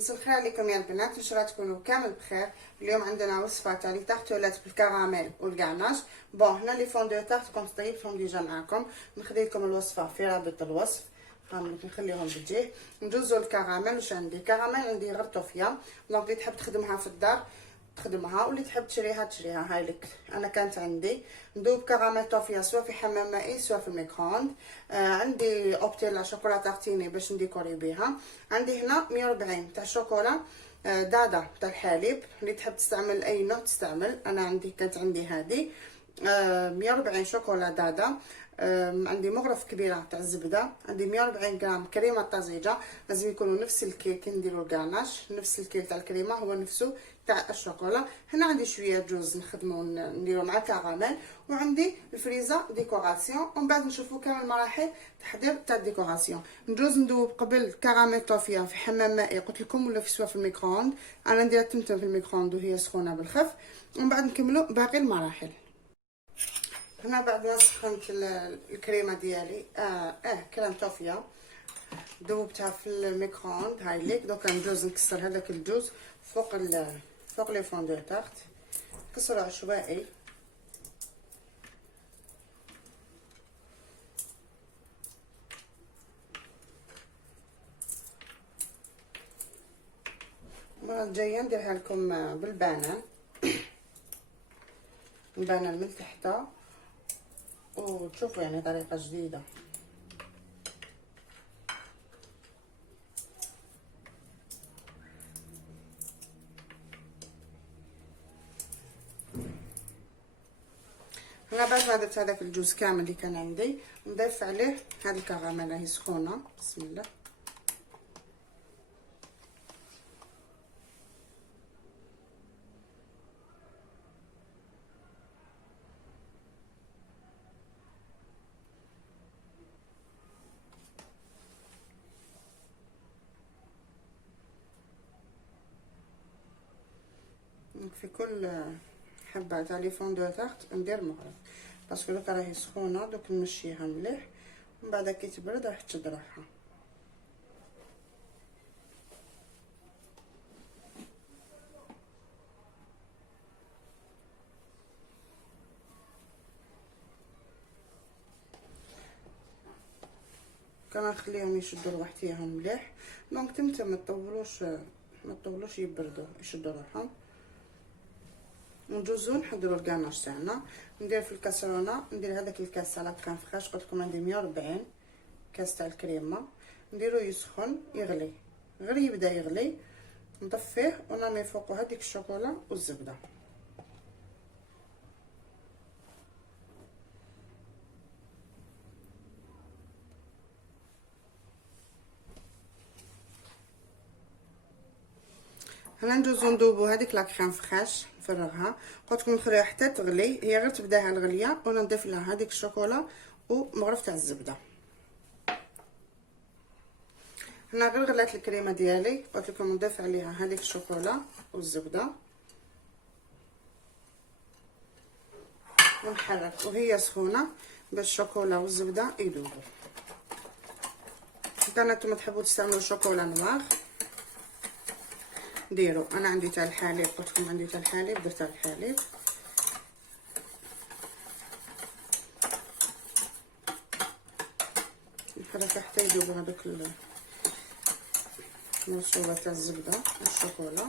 مساء الخير عليكم يا البنات، ان شاء الله تكونوا كامل بخير. اليوم عندنا وصفه تاع لي تارتولات بالكراميل والقعناش. هنا لي فون دو تارت كنت طيبتهم ديجا معاكم، نخلي لكم الوصفه في رابط الوصف، نخليهم بالجيه. ندوزو الكراميل. واش عندي؟ كراميل عندي غير طوفيه، دونك اللي تحب تخدمها في الدار تخدمها، واللي تحب تشريها تشريها. هاي لك انا كانت عندي ندوب كراميل طوفيه سواء في حمام مائي سواء في الميكرووند. عندي اوبتيلا شوكولا تارتيني باش نديكوري بها. عندي هنا 140 تاع شوكولا دادا تاع الحليب، اللي تحب تستعمل اي نوع تستعمل. انا كانت عندي هذه 140 شوكولا دادا. عندي مغرف كبيره تاع الزبده. عندي 140 غرام كريمه طازجه، لازم يكونوا نفس الكيل كي نديروا الكاناش، نفس الكيل تاع الكريمه هو نفسه تاع الشوكولا. هنا عندي شويه جوز نخدمو نديرو مع كراميل، وعندي الفريزه ديكوراسيون. ومن بعد نشوفوا كامل مراحل تحضير تاع الديكوراسيون. ندوز ندوب قبل كراميل طوفيه في حمام مائي قلت لكم، ولا في سوا في الميكرووند. انا نديرها تمتم في الميكرووند وهي سخونه بالخف، ومن بعد نكملوا باقي المراحل. هنا بعد ما سخنت الكريمه ديالي كريم طوفيه ذوبتها في الميكرووند. هاي ليك دوكا ندوز نكسر هذاك الجوز فوق لي فون دو تارت، كسره عشوائي. المره الجايه نديرها لكم بالبانان، البانان من تحت، وتشوفوا يعني طريقه جديده. هنا بعد ما درت هذاك الجوز كامل اللي كان عندي، نضيف عليه هذه الكراميل راهي سخونه. بسم الله. في كل حبه تاع لي فون دو تارت ندير مغرف، باسكو دوكا راهي سخونه. دوك نمشيها مليح، ومن بعد كي تبرد راح تشدرحها. كما نخليهم يشدوا لوحديهم مليح. دونك تمتم ما تطولوش يبردوا، يشدوا روحهم. ندوزو نحضروا الكاناش تاعنا. ندير في الكاسرونه، ندير هذاك الكاس تاع لاكريم فريش قلت لكم عندي 140 كاس تاع الكريمه. نديرو يسخن يغلي، غير يبدا يغلي نطفيه ونرمي فوقه هذيك الشوكولا والزبده. هنا ندوزو ندوبو هذيك لاكريم فريش، نفرغها. قلت لكم نخليها حتى تغلي، هي غير تبداها الغليه وانا نضيف لها هذيك الشوكولا ومغرف تاع الزبده. هنا غير غلات الكريمه ديالي، قلت لكم نضيف عليها هذيك الشوكولا والزبده ونحرك وهي سخونه باش الشوكولا والزبده يذوبوا. كانت تحبوا تستعملوا شوكولا نوار ديروا. انا عندي تاع الحليب، قلت لكم عندي تاع الحليب، درت تاع الحليب. نحرك حتى يذوبوا هذوك المرشوبه تاع الزبده والشوكولا.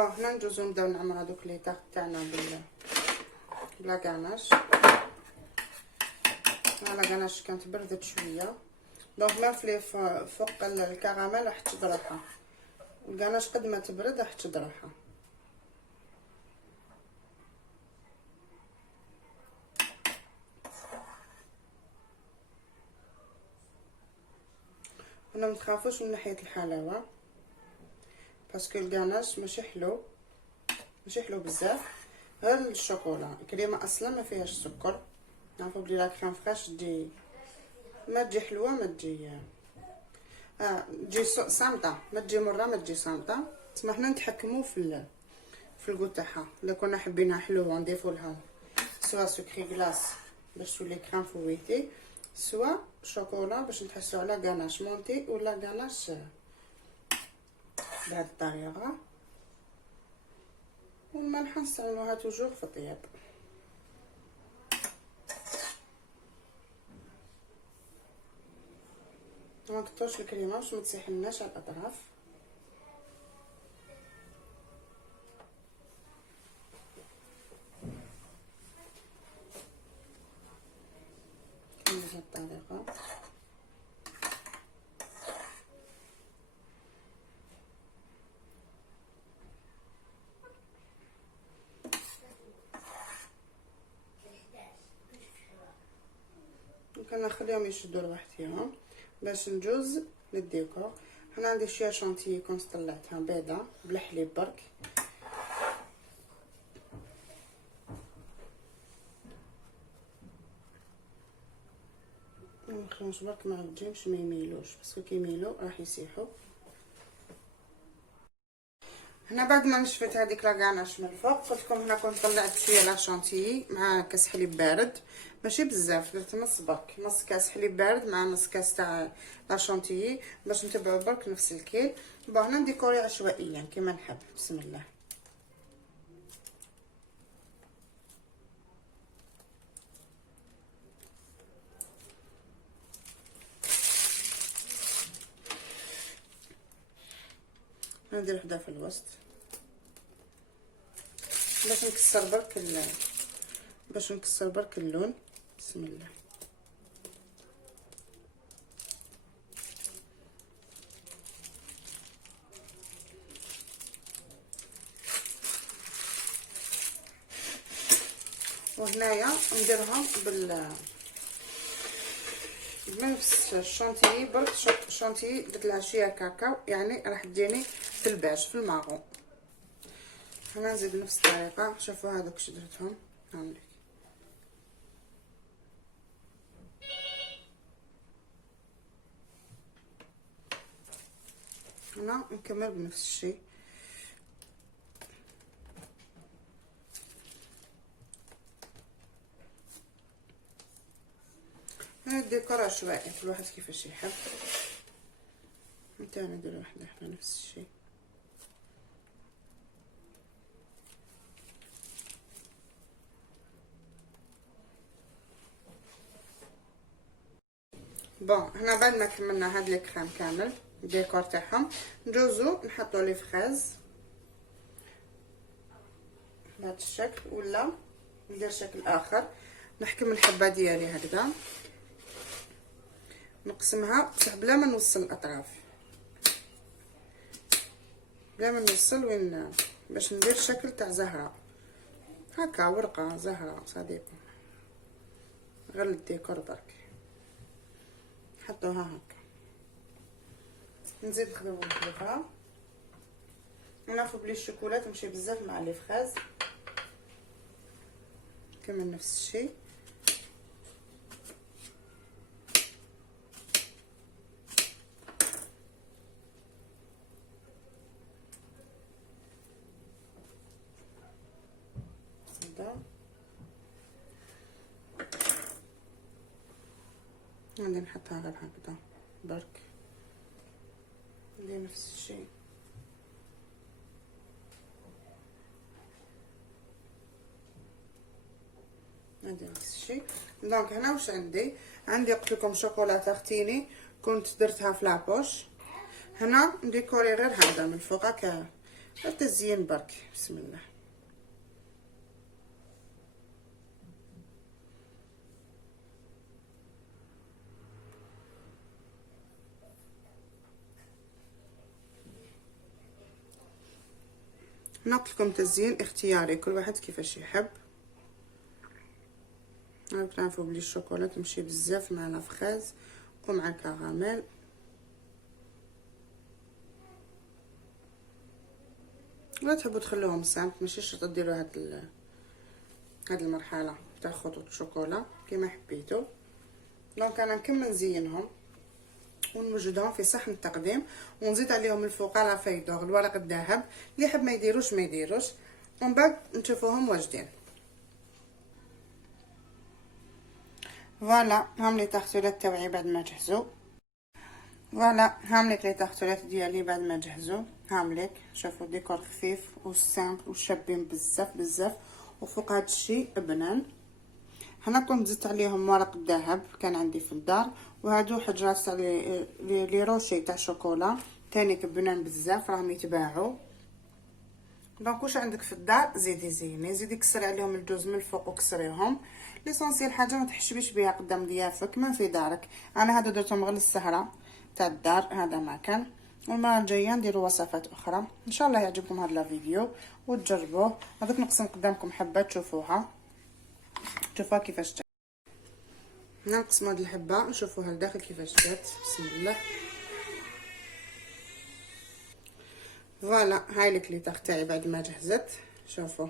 هنا ندوزو نبداو نعمر هذوك لي تارت تاعنا بلا كاناش. لا كاناش كانت بردت شويه، دونك ما فوق الكراميل راح تشدرحها. الكاناش قد ما تبرد راح تشدرحها. هنا متخافوش من ناحيه الحلاوه، باسكو الكاناش ماشي حلو بزاف، غير الشوكولا. الكريمه اصلا ما فيهاش سكر، نعرفوا بلي لا كريم فريش تجي ما تجي حلوه، ما تجي تجي صامته، ما تجي مره، ما تجي صامته. تسمى حنا نتحكموا في الكو تاعها. الا كنا حبينها حلوه نضيفوا لها سوا سكري كلاص باش تولي كريم فويتي، سوا شوكولا باش نحسوا على غاناش مونتي ولا غاناش بهذه الطريقه. والملح نستعملوها توجور في الطياب. ما نكثرش الكريمه باش ما تسيحلناش على الاطراف. بهذه الطريقه. ممكن نخليهم يشدوا لوحدهم باش نجوز للديكور. هنا عندي شويه شانتيي كنت طلعتها بيضه بالحليب برك. نخليهمش برك معجين باش ما يميلوش، باسكو كي يميلو راح يسيحوا. هنا بعد ما نشفت هذيك لاكاناش من الفوق، قلت لكم هنا كنت طلعت شويه لا شانتيي مع كاس حليب بارد، ماشي بزاف، درت نص برك، نص كاس حليب بارد مع نص كاس تاع لا شانتيي باش نتبعوا برك نفس الكيل. بون هنا نديكوري عشوائيا كيما نحب. بسم الله. ندير وحده في الوسط باش نكسر برك اللون. بسم الله. وهنايا نديرهم بنفس الشونتيي برك. الشونتيي درت لها شويه كاكاو، يعني راح تجيني في الباج في الماغون. هنا نزيد نفس الطريقه. شوفوا هذوك شو درتهم. هاوليك هنا نكمل بنفس الشيء. هنا الديكور عشوائي كل واحد كيفاش يحب. نتا ندير وحده احنا نفس الشيء. بون هنا بعد ما كملنا هاد الكريم كامل الديكور تاعهم، نجوزو نحطو لي فريز بهذا الشكل، ولا ندير شكل اخر. نحكم الحبه ديالي هكذا، نقسمها بصح بلا ما نوصل الاطراف، بلا ما نوصل وين، باش ندير شكل تاع زهره هكا، ورقه زهره صديق. غير الديكور برك نحطوها هكا. نزيد نخدمو نحلفها. ونعرفو بلي الشوكولا تمشي بزاف مع لي فريز. كمان نفس الشيء. غادي نحطها غير هكذا برك. ندير نفس الشيء. ندير نفس الشيء. دونك هنا واش عندي قلت لكم شوكولا تارتيني كنت درتها في لابوش. هنا نديكوري غير هذا من فوق هكا التزيين برك. بسم الله. قلت لكم تزيين اختياري كل واحد كيفاش يحب. راكم تعرفوا بلي الشوكولا تمشي بزاف مع الفخاز ومع الكراميل. ولا تحبوا تخلوهم سامبل، ماشي شرط ديروا هاد المرحله. تاع خطوط شوكولا كيما حبيتو. دونك انا نكمل نزينهم ونوجدهم في صحن التقديم، ونزيد عليهم الفوق على فيدور الورق الذهب. اللي يحب ما يديروش ما يديروش، ومن بعد نشوفوهم واجدين. فوالا هام لي تارتولات تاوعي بعد ما جهزوا. فوالا هاملك لي تارتولات ديالي بعد ما جهزوا. هاملك شوفوا ديكور خفيف وسامبل وشابين بزاف بزاف، وفوق هذا الشيء بنان. هنا كنت زدت عليهم ورق الذهب كان عندي في الدار، وهادو حجرات تاع لي روشي تاع شوكولا تاني بنان بزاف راهم يتباعوا. دونك واش عندك في الدار زيدي زيني، زيدي كسري عليهم الجوز من الفوق وكسريهم. ليسونسيال حاجه ما تحشبيش بها قدام ضيافك ما في دارك. انا هادو درتهم غير السهره تاع الدار، هذا ما كان. والمره الجايه نديروا وصفات اخرى ان شاء الله يعجبكم هذا الفيديو وتجربوه. هذوك نقسم قدامكم حبه تشوفوها كيفاش جات. نقسم هاد الحبه نشوفوها لداخل كيفاش جات. بسم الله. فوالا هاي الكليتر تاعي بعد ما جهزت. شوفوا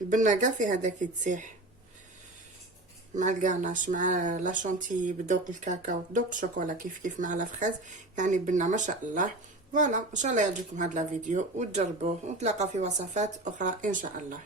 البنه كاع فيها داك يتسيح مع الكاناش مع لا شونتي بذوق الكاكاو بذوق الشوكولا كيف مع لا فريز، يعني بنه ما شاء الله. فوالا ان شاء الله يعجبكم هذا الفيديو وتجربوه، ونتلاقاو في وصفات اخرى ان شاء الله.